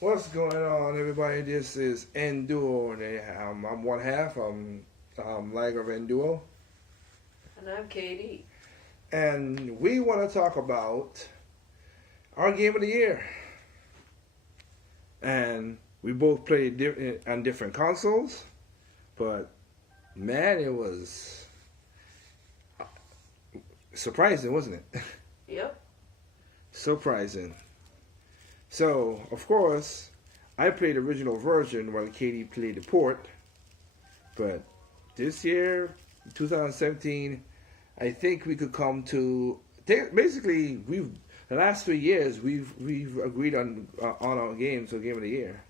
What's going on, everybody? This is Enduo. I'm one half. I'm Liger of Enduo. And I'm Katie. And we want to talk about our game of the year. And we both played on different consoles. But, man, it was surprising, wasn't it? Yep. Surprising. So, of course, I played the original version while Katie played the port. But this year, 2017, I think we could come to basically the last 3 years we've agreed on our games for Game of the Year.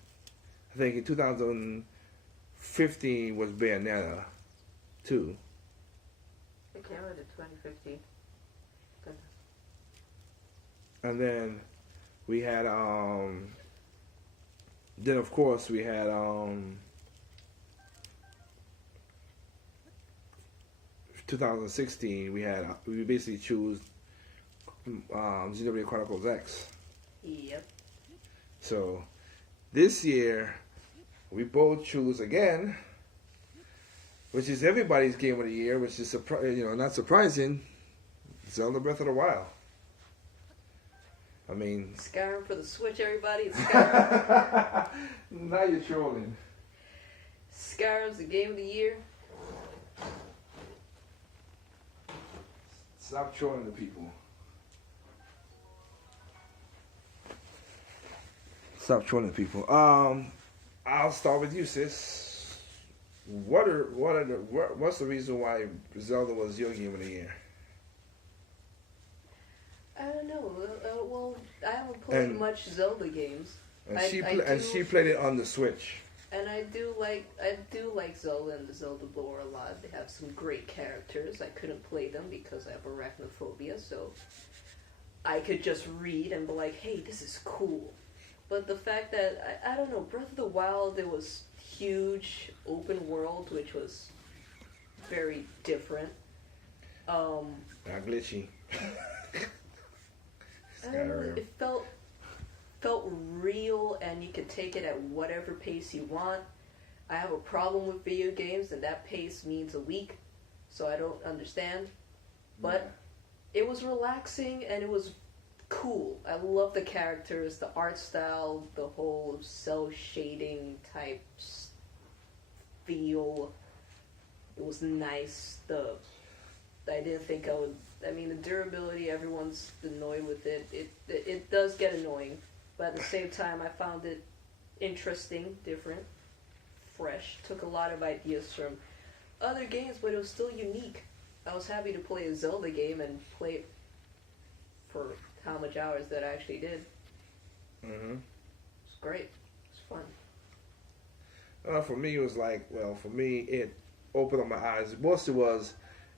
I think in 2015 was Bayonetta 2. It came out in 2015. Goodness. And then we had then of course we had 2016 we basically choose Xenoblade Chronicles X. Yep. So this year we both choose again, which is everybody's game of the year, which is not surprising, Zelda Breath of the Wild. I mean, Skyrim for the Switch, everybody. It's Skyrim. Now you're trolling. Skyrim's the game of the year. Stop trolling the people. Stop trolling people. I'll start with you, sis. What's the reason why Zelda was your game of the year? I don't know. Well, I haven't played much Zelda games. And she played it on the Switch. And I do like Zelda and the Zelda lore a lot. They have some great characters. I couldn't play them because I have arachnophobia, so I could just read and be like, hey, this is cool. But the fact that, I don't know, Breath of the Wild, it was huge, open world, which was very different. Not glitchy. I don't know, it felt real, and you could take it at whatever pace you want. I have a problem with video games, and that pace means a week, so I don't understand. But it was relaxing, and it was cool. I love the characters, the art style, the whole cell shading type feel. It was nice. I didn't think I would. I mean, the durability, everyone's annoyed with it. It does get annoying, but at the same time, I found it interesting, different, fresh. Took a lot of ideas from other games, but it was still unique. I was happy to play a Zelda game and play it for how much hours that I actually did. Mm-hmm. It's great. It's fun. For me, it was it opened up my eyes.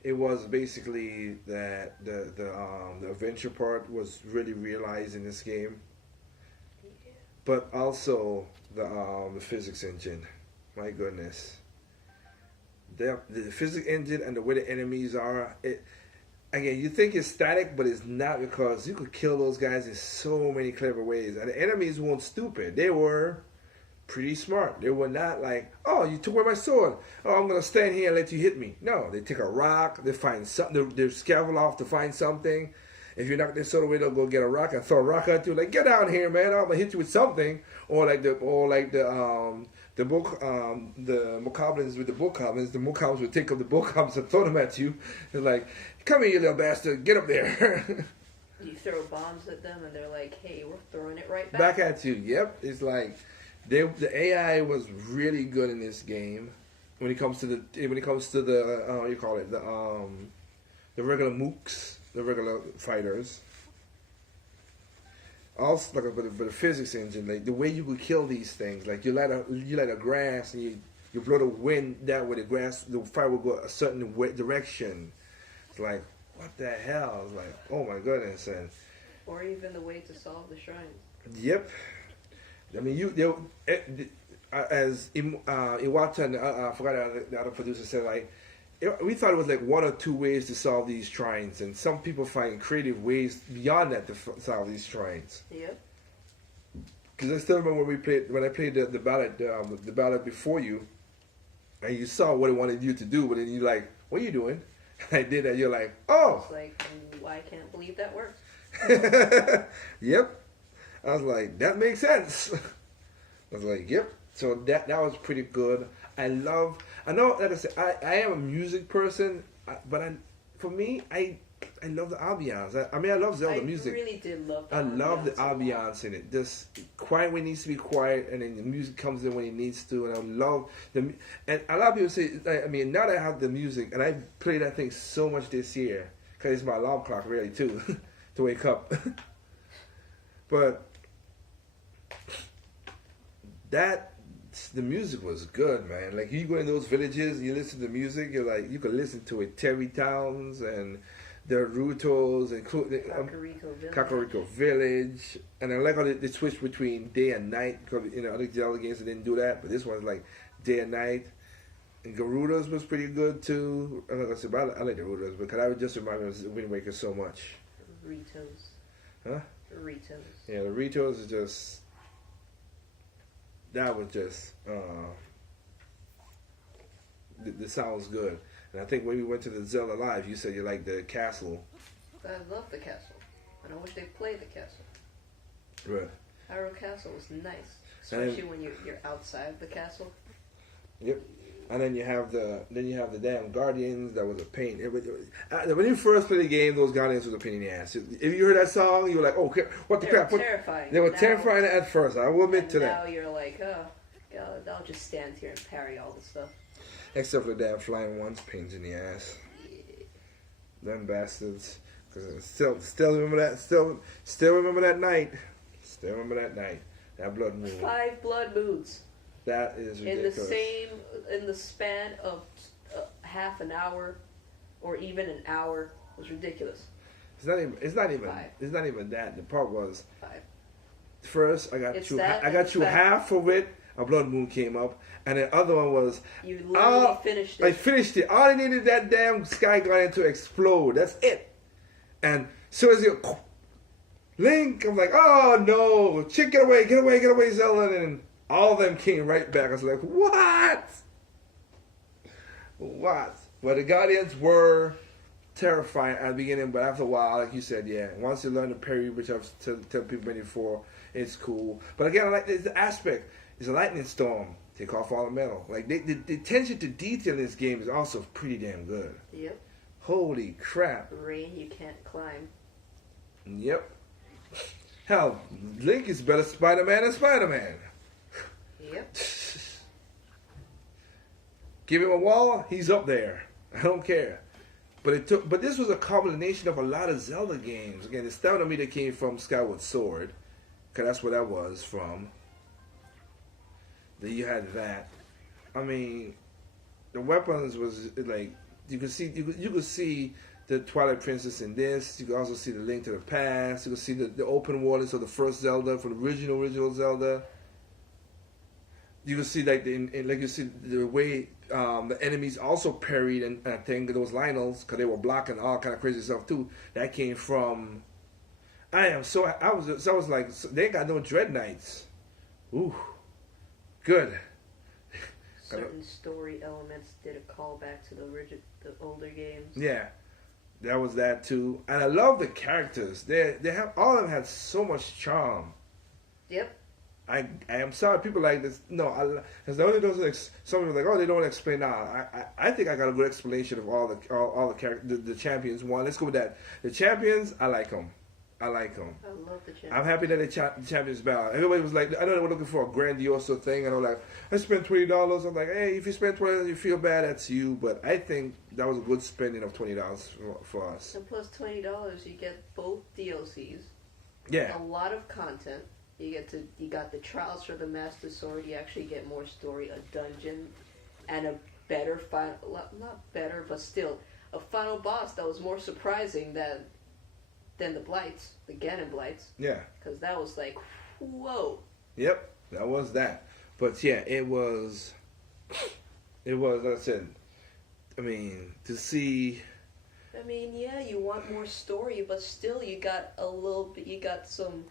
It was basically that the adventure part was really realized in this game, but also the physics engine. My goodness, the physics engine and the way the enemies are. Again, you think it's static, but it's not, because you could kill those guys in so many clever ways, and the enemies weren't stupid. They were pretty smart. They were not like, oh, you took away my sword. Oh, I'm gonna stand here and let you hit me. No, they take a rock. They find something. They scavenge off to find something. If you knock their sword away, they'll go get a rock and throw a rock at you. Like, get down here, man! I'm gonna hit you with something. Or like the Mokoblins with the Bokoblins. The Mokoblins would take up the Bokoblins and throw them at you. It's like, come here, you little bastard! Get up there! You throw bombs at them, and they're like, "Hey, we're throwing it right back at you." Yep, it's like the AI was really good in this game when it comes to the you call it the regular mooks, the regular fighters. Also, but the physics engine, like the way you could kill these things, like you light a grass and you blow the wind that way, the fire will go a certain direction. It's like, what the hell? It's like, oh my goodness. And or even the way to solve the shrines. Yep. I mean, as Iwata and I forgot the other producer said, like, we thought it was like one or two ways to solve these shrines, and some people find creative ways beyond that to solve these shrines. Yep. Because I still remember when I played the ballad before you, and you saw what it wanted you to do, but then you like, what are you doing? And I did that. You're like, oh. It's like, I can't believe that worked. Yep. I was like, that makes sense. I was like, yep. So that was pretty good. I know, like I said, I am a music person, but for me, I love the ambiance. I mean, I love Zelda music. I really did love the I ambiance. love the ambiance in it. Just quiet when it needs to be quiet, and then the music comes in when it needs to. And I love and a lot of people say, I mean, now that I have the music, and I play that thing so much this year, because it's my alarm clock really too, to wake up. But the music was good, man. Like you go in those villages, you listen to the music, you're like, you can listen to it. Terry Towns and the Rutos and Kakariko Village. And I like how they switch between day and night, because other Zelda games they didn't do that, but this one's like day and night. And Garuda's was pretty good too. I like the Garuda's because I would just remind me of Wind Waker so much. Ritos. Huh? Ritos. Yeah, the Ritos is just. That was just. The sound's good. And I think when we went to the Zelda Live, you said you liked the castle. I love the castle. And I wish they played the castle. Right. Hyrule Castle was nice. Especially when you're outside the castle. Yep. And then you have the damn Guardians. That was a pain. When you first played the game, those Guardians was a pain in the ass. If you heard that song, you were like, "Oh, what the crap?" Terrifying. They were terrifying at first. I will admit to that. Now you're like, oh, God, I'll just stand here and parry all the stuff. Except for the damn flying ones, pains in the ass. Yeah. Them bastards. Cause still remember that. Still remember that night. Still remember that night. That blood moon. 5 blood moons. That is ridiculous. In the span of half an hour, or even an hour, was ridiculous. It's not even that. The part was 5. First, I got through half of it. A blood moon came up, and the other one was you literally finished it. I finished it. All I needed that damn Sky Guardian to explode. That's it. And so as you Link, I'm like, oh no, chick, get away, Zelda, and all of them came right back. I was like, what? Well, the Guardians were terrifying at the beginning, but after a while, like you said, yeah, once you learn to parry, which I've tell people before, it's cool. But again, I like the aspect. It's a lightning storm. Take off all the metal. Like the attention to detail in this game is also pretty damn good. Yep. Holy crap. Rain you can't climb. Yep. Hell, Link is better Spider-Man than Spider-Man. Yep. Give him a wall, he's up there. I don't care. But this was a combination of a lot of Zelda games. Again, the stamina meter came from Skyward Sword, because that's where that was from. Then you had that. I mean, the weapons was like you could see the Twilight Princess in this. You could also see the Link to the Past. You could see the open world of the first Zelda from the original Zelda. You can see like you see the way the enemies also parried and I think those Lionels because they were blocking all kind of crazy stuff too. That came from. I was like they got no Dread Knights. Ooh, good. Certain story elements did a callback to the older games. Yeah, that was that too, and I love the characters. They have all of them had so much charm. Yep. I am sorry people like this. No, because the only those some people are like, oh, they don't explain now. I think I got a good explanation of all the characters. The champions. One, let's go with that. The champions, I like them. I love the champions. I'm happy that the champions battle. Everybody was like, I know they were looking for a grandiose thing, and I'm like, I spent $20. I'm like, hey, if you spend $20, you feel bad, that's you. But I think that was a good spending of $20 for us. And plus $20, you get both DLCs. Yeah. A lot of content. You got the Trials for the Master Sword. You actually get more story, a dungeon, and a better final. Not better, but still a final boss that was more surprising than the Blights, the Ganon Blights. Yeah. Because that was like, whoa. Yep, that was that. But yeah, it was. Like I said, I mean, to see. I mean, yeah, you want more story, but still, you got a little bit. You got some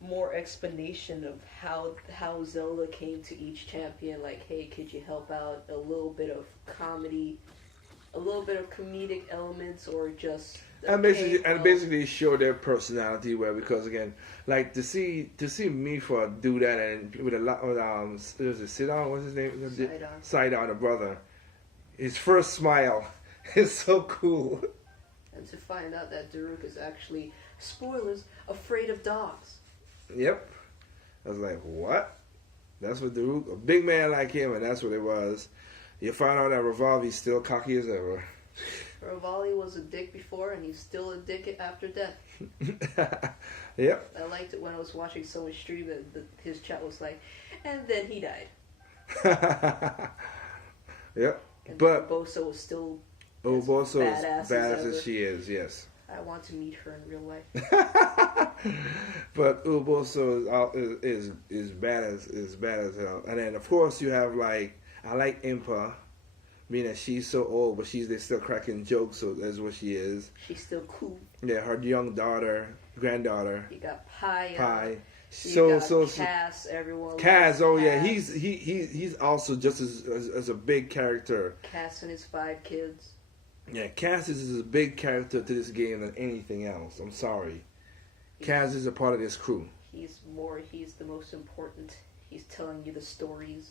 more explanation of how Zelda came to each champion. Like, hey, could you help out? A little bit of comedy, a little bit of comedic elements, or just And okay, basically show their personality well, because again, like to see Mifa do that, and with a lot of there's a Sidon, what's his name? Sidon. Sidon, the brother. His first smile is so cool. And to find out that Daruk is actually, spoilers, afraid of dogs. Yep. I was like, what? That's what a big man like him, and that's what it was. You find out that Revolvi's still cocky as ever. Rivali was a dick before, and he's still a dick after death. Yep. I liked it when I was watching someone stream it. His chat was like, and then he died. Yep. And But Bosa was still Boso badass as she is, yes. I want to meet her in real life. But Uboso is bad as hell. And then of course you have I like Impa, being that she's so old, but they're still cracking jokes, so that's what she is. She's still cool. Yeah, her young granddaughter. You got Pi. So Cass, everyone. Cass, oh Cass. yeah, he's also just as a big character. Cass and his 5 kids. Yeah, Cass is a big character to this game than anything else. I'm sorry. Cass is a part of this crew. He's the most important. He's telling you the stories.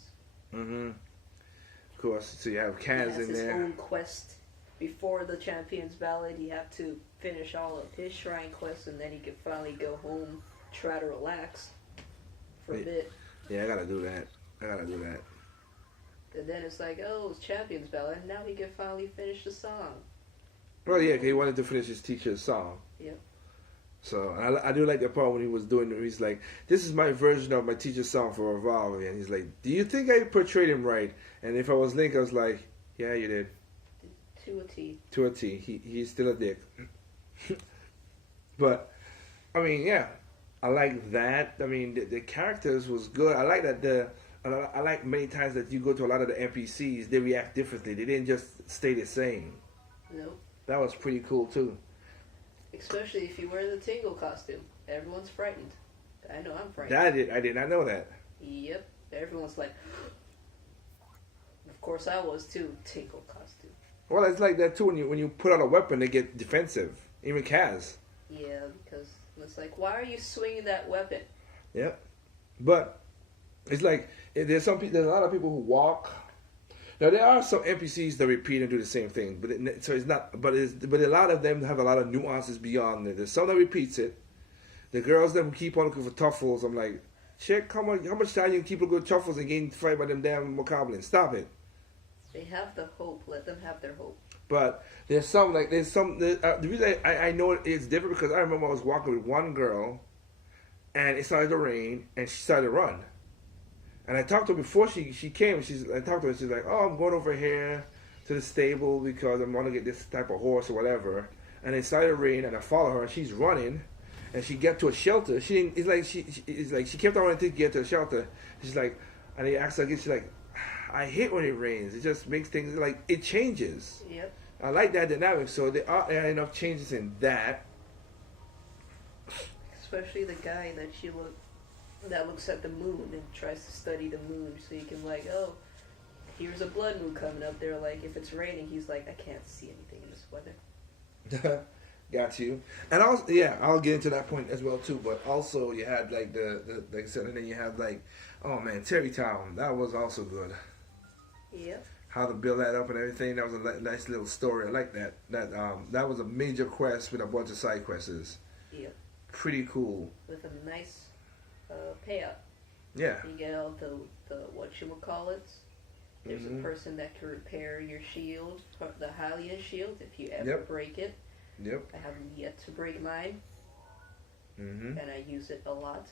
Mm-hmm. Of course, so you have Cass in there. He has his own quest. Before the Champions Ballad, you have to finish all of his shrine quests, and then he can finally go home, try to relax for a bit. Yeah, I gotta do that. And then it's like, oh, it's Champions Ballad, and now he can finally finish the song. Well, yeah, he wanted to finish his teacher's song. Yep. So I do like the part when he was doing it. He's like, "This is my version of my teacher's song for Revolve," and he's like, "Do you think I portrayed him right?" And if I was Link, I was like, "Yeah, you did." To a T. To a T. He's still a dick. But I mean, yeah, I like that. I mean, the characters was good. I like that I like many times that you go to a lot of the NPCs, they react differently. They didn't just stay the same. Nope. That was pretty cool too. Especially if you wear the Tingle costume. Everyone's frightened. I know I'm frightened. I did not know that. Yep. Everyone's like, of course I was too. Tingle costume. Well, it's like that too. When you put out a weapon, they get defensive. Even Kaz. Yeah, because it's like, why are you swinging that weapon? Yep. But it's like there's a lot of people who walk. Now there are some NPCs that repeat and do the same thing, but it's not. But a lot of them have a lot of nuances beyond it. There's some that repeats it. The girls that keep on looking for tuffles, I'm like, check how much time you can keep looking for tuffles and getting fight by them damn mokoblins. Stop it. They have the hope. Let them have their hope. But the reason I know it's different because I remember I was walking with one girl, and it started to rain, and she started to run. And I talked to her before she came. I talked to her. She's like, "Oh, I'm going over here to the stable because I'm going to get this type of horse or whatever." And it started to rain, and I follow her, and she's running, and she get to a shelter. She kept on wanting to get to a shelter. She's like, and he asked her again. She's like, "I hate when it rains. It just makes things like it changes." Yep. I like that dynamic. So there are enough changes in that. Especially the guy that looks at the moon and tries to study the moon, so you can oh, here's a blood moon coming up. They're like, if it's raining, he's like, I can't see anything in this weather. Got you. And also, yeah, I'll get into that point as well too. But also, you had like the like I said, and then you have oh man, Terrytown. That was also good. Yep. How to build that up and everything. That was a nice little story. I like that. That was a major quest with a bunch of side quests. Yep. Pretty cool. With a nice payout. Yeah. You get all the whatchamacallits. There's a person that can repair your shield, the Hylian shield, if you ever break it. Yep. I haven't yet to break mine. Mm-hmm. And I use it a lot.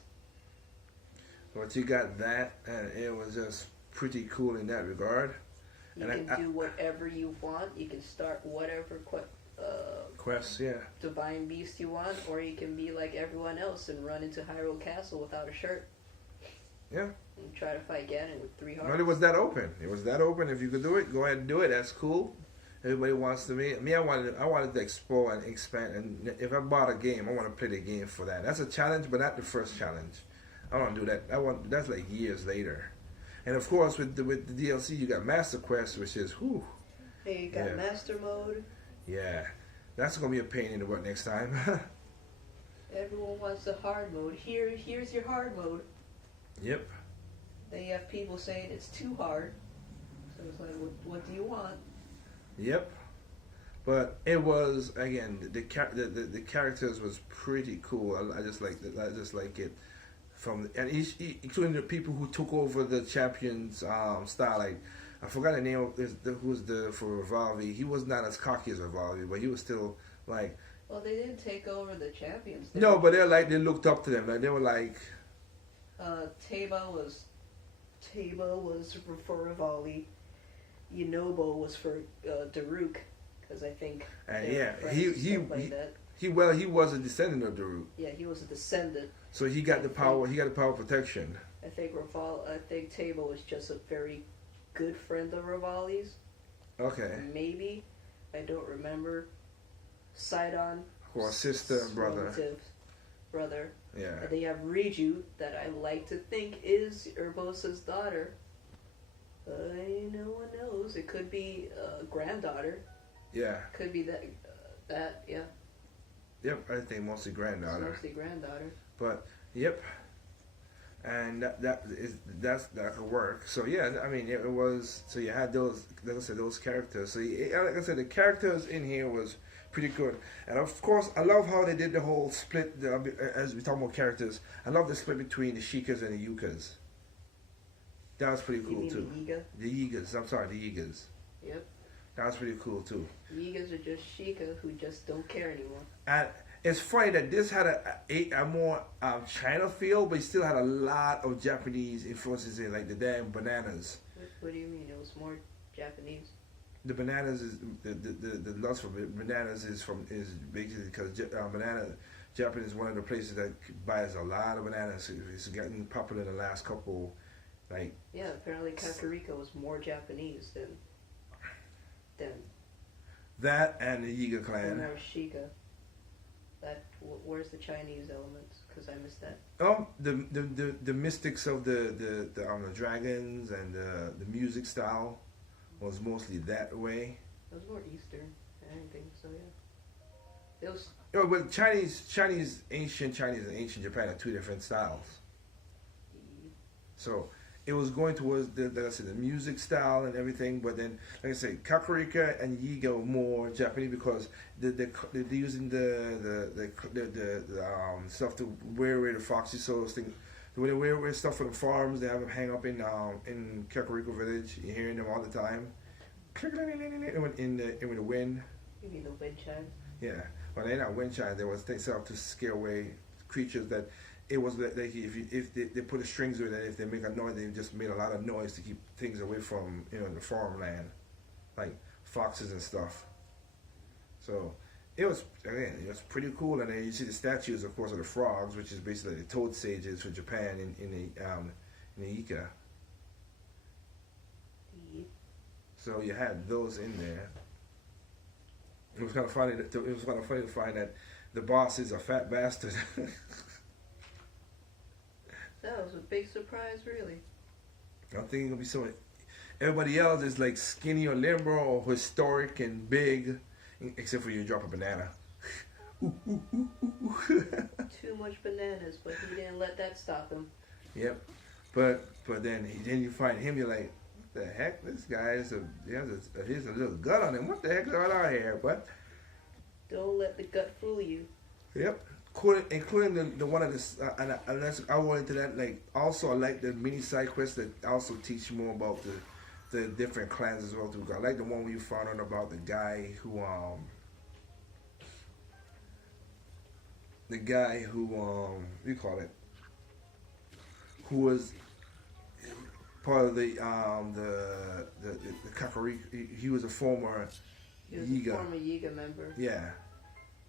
But you got that, and it was just pretty cool in that regard. You can do whatever you want. You can start whatever quests, yeah. divine beast you want, or you can be like everyone else and run into Hyrule Castle without a shirt. Yeah. And try to fight Ganon with 3 hearts. But it was that open. It was that open. If you could do it, go ahead and do it. That's cool. Everybody wants to me. I wanted to explore and expand. And if I bought a game, I want to play the game for that. That's a challenge, but not the first challenge. I want to do that. That's like years later. And of course, with the DLC, you got Master Quest, which is whew. Hey, you got Yeah. Master Mode. Yeah, that's gonna be a pain in the butt next time. Everyone wants the hard mode. Here's your hard mode. Yep. Then you have people saying it's too hard. So it's like, what do you want? Yep. But it was again the characters was pretty cool. I just like it. I just like it from and including the people who took over the champions style. Like I forgot the name of who was the for Revolvi. He was not as cocky as Revolvi, but he was still like. Well, they didn't take over the champions. No, but they're like they looked up to them. Like they were like. Taba was for Rivali. Yunobo was for Daruk, because I think. And they yeah, were he friends who played that. he was a descendant of Daru. Yeah, he was a descendant. So he got the power. He got the power of protection. I think Taba was just a very good friend of Rivali's. Okay. Maybe, I don't remember. Sidon. Or sister and brother. Brother. Yeah. And then you have Riju, that I like to think is Urbosa's daughter. No one knows. It could be granddaughter. Yeah. Could be that, yeah. Yep. I think mostly granddaughter. It's mostly granddaughter. But yep. And that could work. So yeah, I mean it was. So you had those, like I said, those characters. So like I said, the characters in here was pretty good. And of course, I love how they did the whole split. As we talk about characters, I love the split between the Shikas and the Yukas. That was pretty cool too. The Yiga? The Yigas. I'm sorry, the Yigas. Yep. That was pretty cool too. Yigas are just Sheikah who just don't care anymore. And it's funny that this had a more China feel, but it still had a lot of Japanese influences in, like the damn bananas. What do you mean? It was more Japanese. The bananas is the lust for bananas is basically because Japan is one of the places that buys a lot of bananas. It's gotten popular in the last couple, like. Yeah, apparently Kakariko was more Japanese than That and the Yiga clan. more Sheikah. Where's the Chinese elements? Because I missed that. The mystics of the dragons and the music style was mostly that way. It was more Eastern than anything, so yeah. It was. Oh, but ancient Chinese and ancient Japan are two different styles. So it was going towards like I said, the music style and everything, but then, like I said, Kakarika and Yiga were more Japanese because they're using the stuff to wear the foxy souls thing. When they wear stuff for the farms, they have them hang up in Kakariko village. You're hearing them all the time. In the wind. You mean the wind chimes? Yeah, well, they're not wind chimes. They was things up to scare away creatures that. It was like if they put the strings with it, if they make a noise, they just made a lot of noise to keep things away from the farmland, like foxes and stuff. So it was pretty cool. And then you see the statues, of course, of the frogs, which is basically the toad sages for Japan in the Ika. So you had those in there. It was kind of funny. It was kind of funny to find that the boss is a fat bastard. That was a big surprise, really. I'm thinking it'll be so. Everybody else is like skinny or limber or historic and big, except for you drop a banana. Too much bananas, but he didn't let that stop him. Yep, but then you find him. You're like, what the heck? This guy he's a little gut on him. What the heck is going on here? But don't let the gut fool you. Yep. Including the one of the and I went into that, like, also I like the mini side quests that also teach more about the different clans as well too. I like the one where you found out about the guy who what do you call it, who was part of the Kakariko. He was a former Yiga member. Yeah.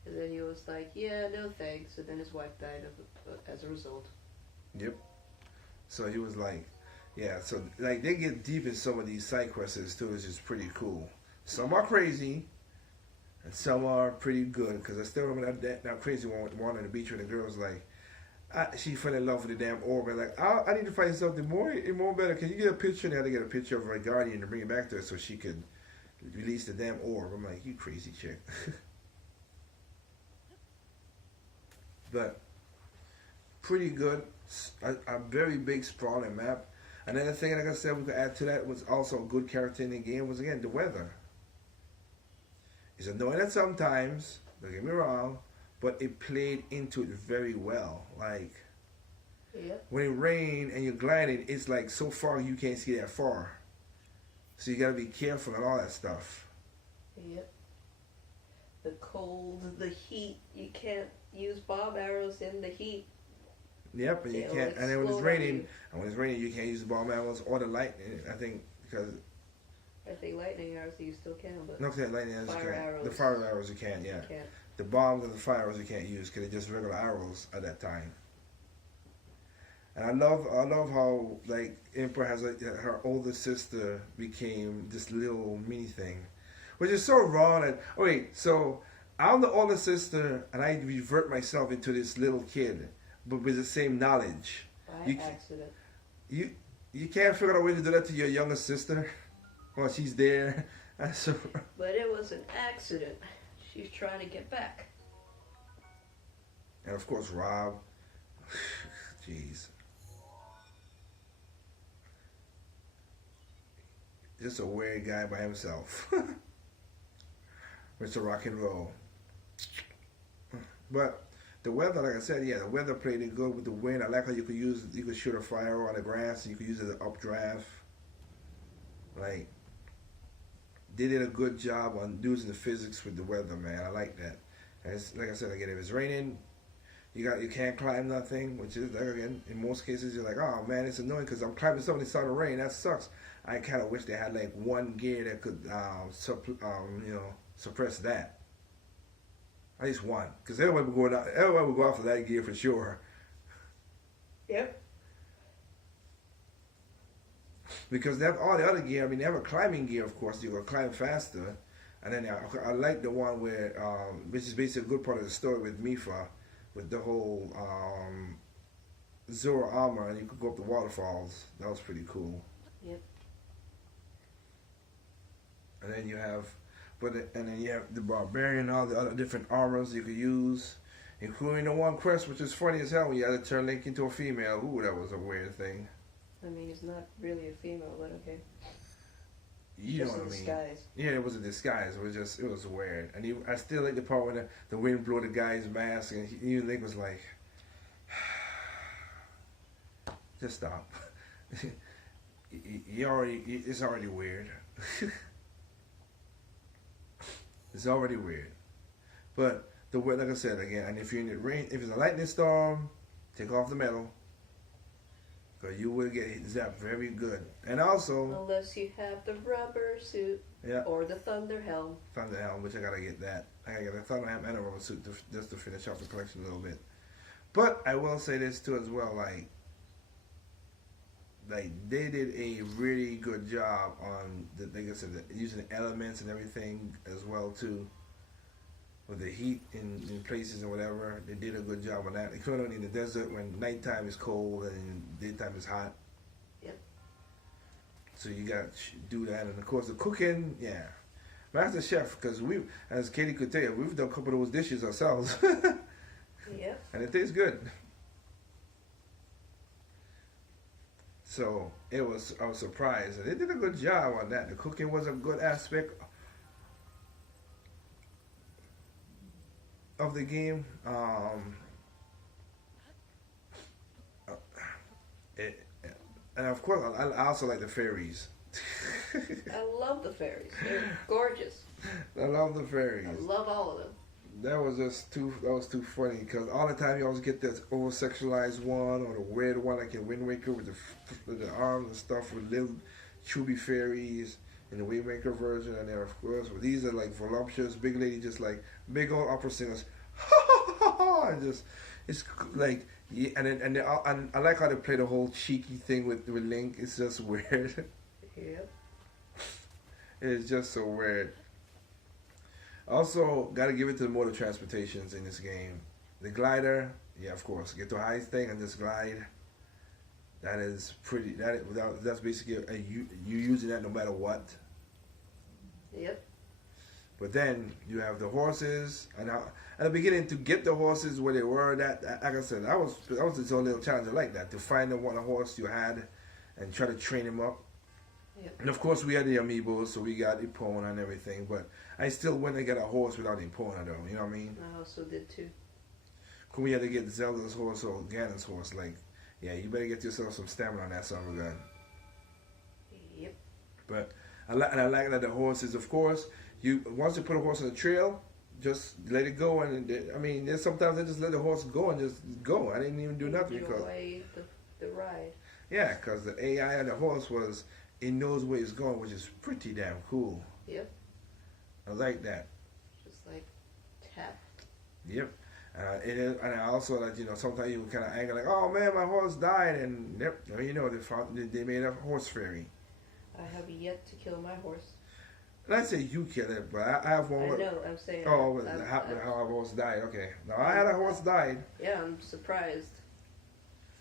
And then he was like, yeah, no thanks. And then his wife died as a result. Yep. So he was like, yeah, so like they get deep in some of these side quests too, which is pretty cool. Some are crazy, and some are pretty good. Because I still remember that crazy one on the beach where the girl was like, she fell in love with the damn orb. And like, I need to find something more better. Can you get a picture? And they had to get a picture of her guardian to bring it back to her so she could release the damn orb. I'm like, you crazy chick. But pretty good. A very big sprawling map. Another thing, like I said, we could add to that was also a good character in the game was again the weather. It's annoying at sometimes. Don't get me wrong, but it played into it very well. Like when it rained and you're gliding, it's like so far you can't see that far. So you gotta be careful and all that stuff. Yep. The cold, the heat. You can't use bomb arrows in the heat. Yep, and you can't. And then when it's raining, you can't use the bomb arrows or the lightning. I think because. I think lightning arrows you still can, but no, lightning arrows you can't. Arrows, the fire arrows you can, yeah. You can't. The bombs and the fire arrows you can't use because they're just regular arrows at that time. And I love how like Emperor has her older sister became this little mini thing, which is so wrong. And so I'm the older sister, and I revert myself into this little kid, but with the same knowledge. By accident. You can't figure out a way to do that to your younger sister while she's there. So, but it was an accident. She's trying to get back. And of course, Rob. Jeez. Just a weird guy by himself. Mr. Rock and Roll. But the weather, like I said, the weather played it good with the wind. I like how you could shoot a fire on the grass and you could use it as an updraft. Like, they did a good job on using the physics with the weather, man. I like that. And like I said, again, if it's raining, you can't climb nothing, which is, again, in most cases, you're like, oh man, it's annoying because I'm climbing something that started to rain. That sucks. I kind of wish they had like one gear that could, suppress that. At least one, because everybody would go after that gear for sure. Yep. Because they have all the other gear. I mean, they have a climbing gear, of course. You can climb faster. And then I like the one where, which is basically a good part of the story with Mifa, with the whole Zoro armor, and you could go up the waterfalls. That was pretty cool. Yep. And then you have, the barbarian, all the other different armors you could use, including the one quest, which is funny as hell when you had to turn Link into a female. Ooh, that was a weird thing. I mean, he's not really a female, but okay. You know what I mean? Disguise. Yeah, it was a disguise. It was weird. And I still like the part when the wind blew the guy's mask, and even Link was like, just stop. It's already weird. It's already weird. But like I said again, and if you're in the rain, if it's a lightning storm, take off the metal. Because you will get zapped very good. And also, unless you have the rubber suit or the thunder helm. Thunder helm, which I gotta get that. I gotta get a thunder helm and a rubber suit just to finish off the collection a little bit. But I will say this too as well, like they did a really good job on like I said, using the elements and everything as well too. With the heat in places and whatever, they did a good job on that. Including in the desert when nighttime is cold and daytime is hot. Yep. So you got to do that, and of course the cooking, yeah. Master Chef, because as Katie could tell you, we've done a couple of those dishes ourselves. Yep. And it tastes good. So I was surprised. They did a good job on that. The cooking was a good aspect of the game. And of course, I also like the fairies. I love the fairies. They're gorgeous. I love the fairies. I love all of them. That was too funny because all the time you always get this over sexualized one or the weird one like in Wind Waker with the arms and stuff with little chubby fairies in the Wind Waker version, and then of course these are like voluptuous big lady, just like big old opera singers, and just it's like and I like how they play the whole cheeky thing with Link. It's just weird. Yep. It's just so weird. Also, got to give it to the mode of transportations in this game. The glider, yeah, of course. Get the highest thing and just glide. That is pretty. That's basically you using that no matter what. Yep. But then you have the horses, and at the beginning to get the horses where they were, that like I said, that was its own little challenge. I like that, to find the one horse you had, and try to train him up. Yep. And of course we had the amiibos, so we got Epona and everything. But I still went and got a horse without Epona, though. You know what I mean? I also did too. We had to get Zelda's horse or Ganon's horse. Like, yeah, you better get yourself some stamina on that son of a gun. Yep. But I like that the horses, of course. Once you put a horse on the trail, just let it go. And I mean, there's sometimes they just let the horse go and just go. I didn't even do nothing because enjoy the ride. Yeah, because the AI on the horse it knows where it's going, which is pretty damn cool. Yep. I like that. Just like tap. Yep. And I also like, sometimes you kind of angry like, oh man, my horse died, and yep, they made a horse fairy. I have yet to kill my horse. And I say you kill it, but I have one. I know. I'm saying. Oh, how a horse died? Okay, now I had a horse died. Yeah, I'm surprised.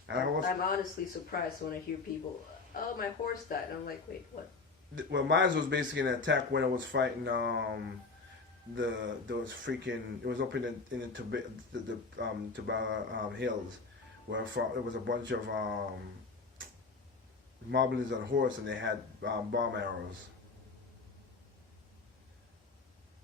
I'm honestly surprised when I hear people, oh, my horse died. I'm like, wait, what? Well, mine was basically an attack when I was fighting it was up in the Tubala hills, where I fought. There was a bunch of moblins on horse, and they had bomb arrows.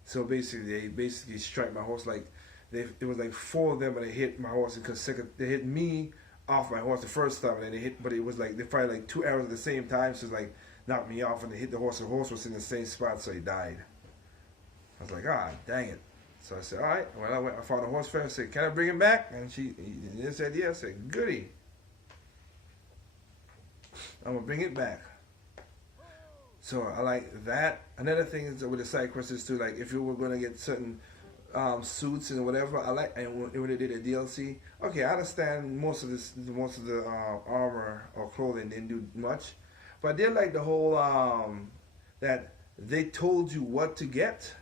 So basically, they strike my horse like it was like 4 of them, and they hit my horse because they hit me off my horse the first time, and then they hit. But it was like they fired like 2 arrows at the same time, so it's like knocked me off, and they hit the horse. The horse was in the same spot, so he died. I was like, dang it. So I said, all right. Well, I found a horse fair. I said, can I bring him back? And she said, yes. I said, goody. I'm going to bring it back. So I like that. Another thing is with the side quests is too, like if you were going to get certain suits and whatever, and when they did a DLC, okay, I understand most of the armor or clothing didn't do much. But I did like the whole, that they told you what to get,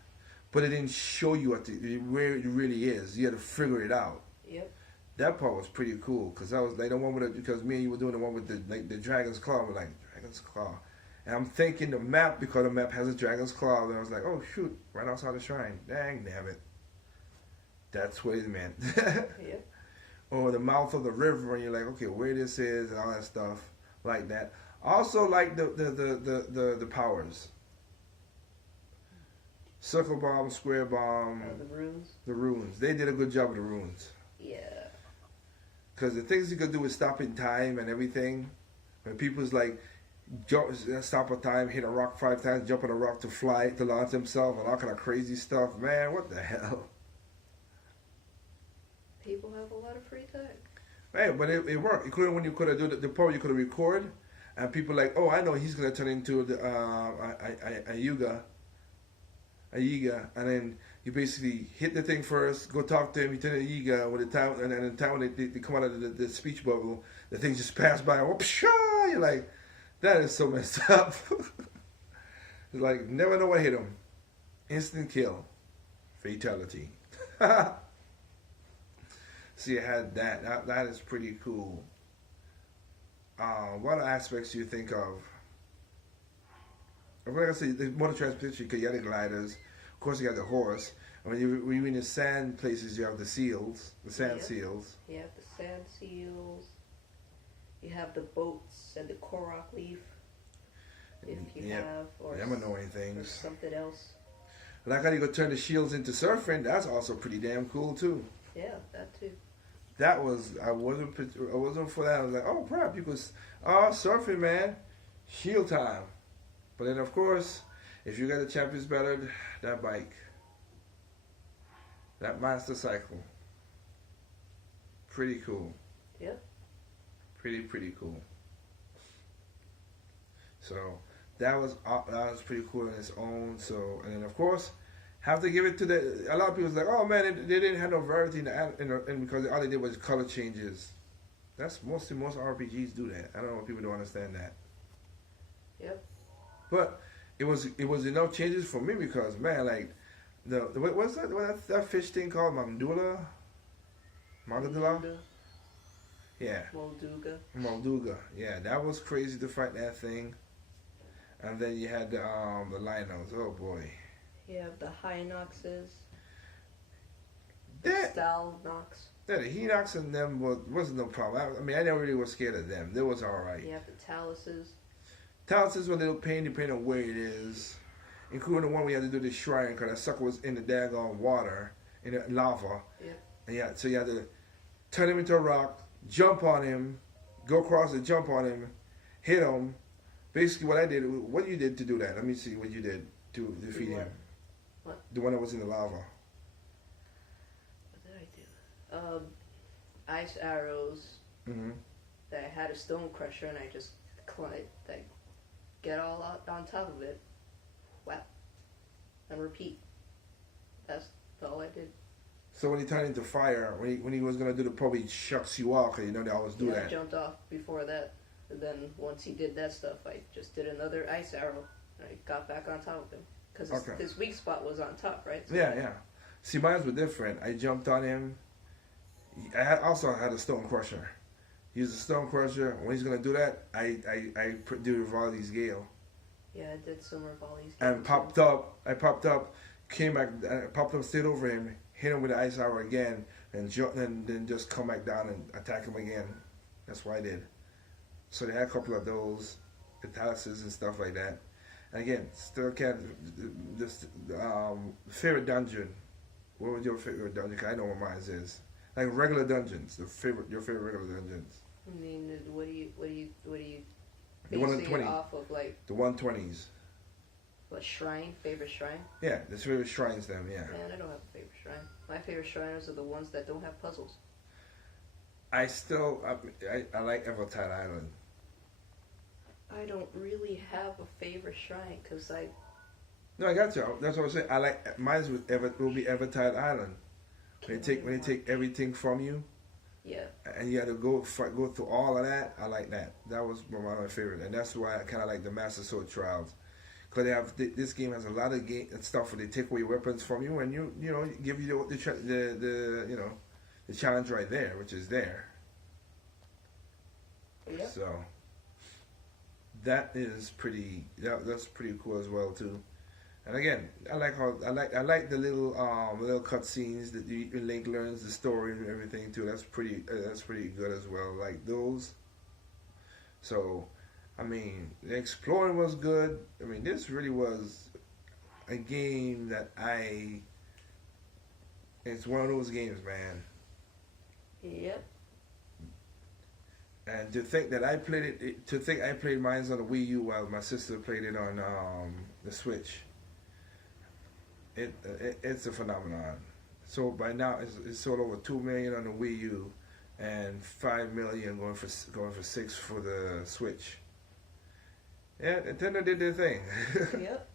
but it didn't show you where it really is. You had to figure it out. Yep. That part was pretty cool because I was like the one because me and you were doing the one with the dragon's claw. We're like dragon's claw, and I'm thinking the map because the map has a dragon's claw. And I was like, oh shoot, right outside the shrine. Dang, damn it. That's what it meant. Yep. Or the mouth of the river, and you're like, okay, where this is and all that stuff like that. Also like the powers. Circle bomb, square bomb. The runes. The runes. They did a good job with the runes. Yeah. Because the things you could do is stop in time and everything. When people's like, stop a time, hit a rock 5 times, jump on a rock to fly, to launch themselves, and all kind of crazy stuff. Man, what the hell? People have a lot of free time. Hey, but it worked. Including when you could have do the part you could have record, and people like, oh, I know he's gonna turn into a Yiga, and then you basically hit the thing first, go talk to him, you turn into Yiga, with the time, and then the time when they come out of the speech bubble, the thing just pass by, and you're like, that is so messed up. It's like, never know what hit him. Instant kill. Fatality. So you had that. That is pretty cool. What aspects do you think of? I'm gonna say the motor transportation because you got the gliders, of course you got the horse. And when you're in the sand places, you have the seals, the sand seals. You have the sand seals. You have the boats and the korok leaf. If you have, or them annoying things. Or something else. Like how you go turn the shields into surfing. That's also pretty damn cool too. Yeah, that too. That was I wasn't for that. I was like, oh crap, you could surfing, man, shield time. But then, of course, if you got the Champions Ballad, that bike, that Master Cycle, pretty cool. Yeah. Pretty cool. So that was pretty cool on its own. So, and then of course, have to give it to a lot of people's like, oh man, they didn't have no variety in because all they did was color changes. That's most RPGs do that. I don't know if people don't understand that. Yep. But it was enough changes for me because man, like the what's that fish thing called Mandula? Molduga. Yeah, Molduga. Molduga. Yeah, that was crazy to fight that thing. And then you had the Linos. Oh boy, You have the Hinoxes. The that Stalnox. yeah, the Hinox and them wasn't no problem. I mean, I never really was scared of them. They was all right. You have the Taluses. Talented were a little pain depending on where it is, including the one we had to do the shrine because that sucker was in the daggone water, in the lava. Yeah. And so you had to turn him into a rock, jump on him, go across and jump on him, hit him. Basically, what you did to do that. Let me see what you did to defeat him. What? The one that was in the lava. What did I do? Ice arrows. Mm-hmm. That I had a stone crusher and I just like get all out on top of it, whap, and repeat. That's all I did. So when he turned into fire, when he was gonna do the probably shucks you off, 'cause you know they always do I that. jumped off before that, and then once he did that stuff, I just did another ice arrow, and I got back on top of him because his weak spot was on top, right? So Yeah. See, mine were different. I jumped on him. Also had a stone crusher. Use a stone crusher. When he's gonna do that, I do Rivali's Gale. Yeah, I did similar volleys. And popped up. I popped up, came back, popped up, stayed over him, hit him with the ice arrow again, and then just come back down and attack him again. That's what I did. So they had a couple of those, catalysis and stuff like that. And again, still can't. This favorite dungeon. What was your favorite dungeon? 'Cause I know what mine is. Like regular dungeons. Your favorite regular dungeons. I mean, what do you The one in basing 20. it off of, like The 120s. what shrine? Favorite shrine? Yeah, the favorite shrines. Them. Yeah. Man, I don't have a favorite shrine. My favorite shrines are the ones that don't have puzzles. I like Evertide Island. I don't really have a favorite shrine because No, I got you. That's what I'm saying. I like mine will be Evertide Island. When they take everything from you. Yeah. And you had to go through all of that. I like that. That was one of my favorite, and that's why I kind of like the Master Sword Trials, because this game has a lot of stuff where they take away weapons from you, and give you the challenge right there, which is there. Yeah. So that is pretty. That's pretty cool as well too. And again, I like the little cutscenes that Link learns the story and everything too. That's pretty good as well. Like those. So, I mean, the exploring was good. I mean, this really was a game that it's one of those games, man. Yep. And to think that I played mine on the Wii U while my sister played it on the Switch. It's a phenomenon. So by now it's sold over 2 million on the Wii U, and 5 million going for 6 for the Switch. Yeah, Nintendo did their thing. Yep.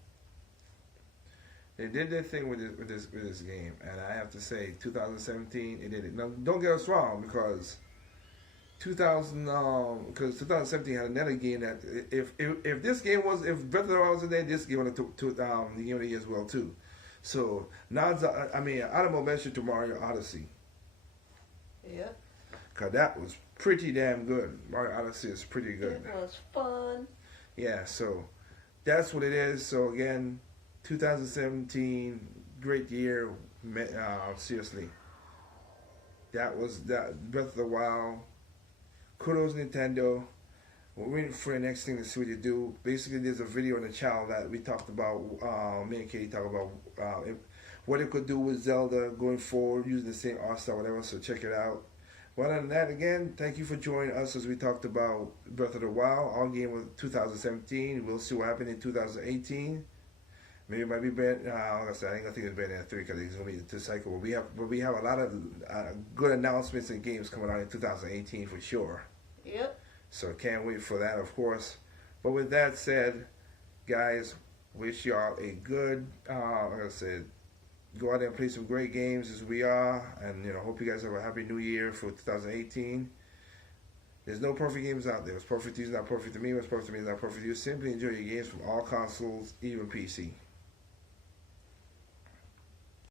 They did their thing with this game, and I have to say, 2017 it did it. Now, don't get us wrong, because 2017 had another game that if Breath of the Wild was in there, this game would have took the game of the year as well too. So now honorable mention to Mario Odyssey. Yeah. Cause that was pretty damn good. Mario Odyssey is pretty good. It was fun. Yeah, so that's what it is. So again, 2017, great year. Seriously, that was that Breath of the Wild. Kudos Nintendo. We're waiting for the next thing to see what you do. Basically, there's a video on the channel that we talked about. Me and Katie talked about what it could do with Zelda going forward, using the same art style, whatever. So check it out. But other than that, again, thank you for joining us as we talked about Breath of the Wild. Our game was 2017. We'll see what happened in 2018. Maybe it might be better. Like I said, I ain't gonna think it's better than 3 because it's gonna be the cycle. But we have a lot of good announcements and games coming out in 2018 for sure. Yep. So can't wait for that, of course. But with that said, guys, wish y'all a good, like I said, go out there and play some great games as we are. And, hope you guys have a happy new year for 2018. There's no perfect games out there. What's perfect to you is not perfect to me. What's perfect to me is not perfect to you. Simply enjoy your games from all consoles, even PC.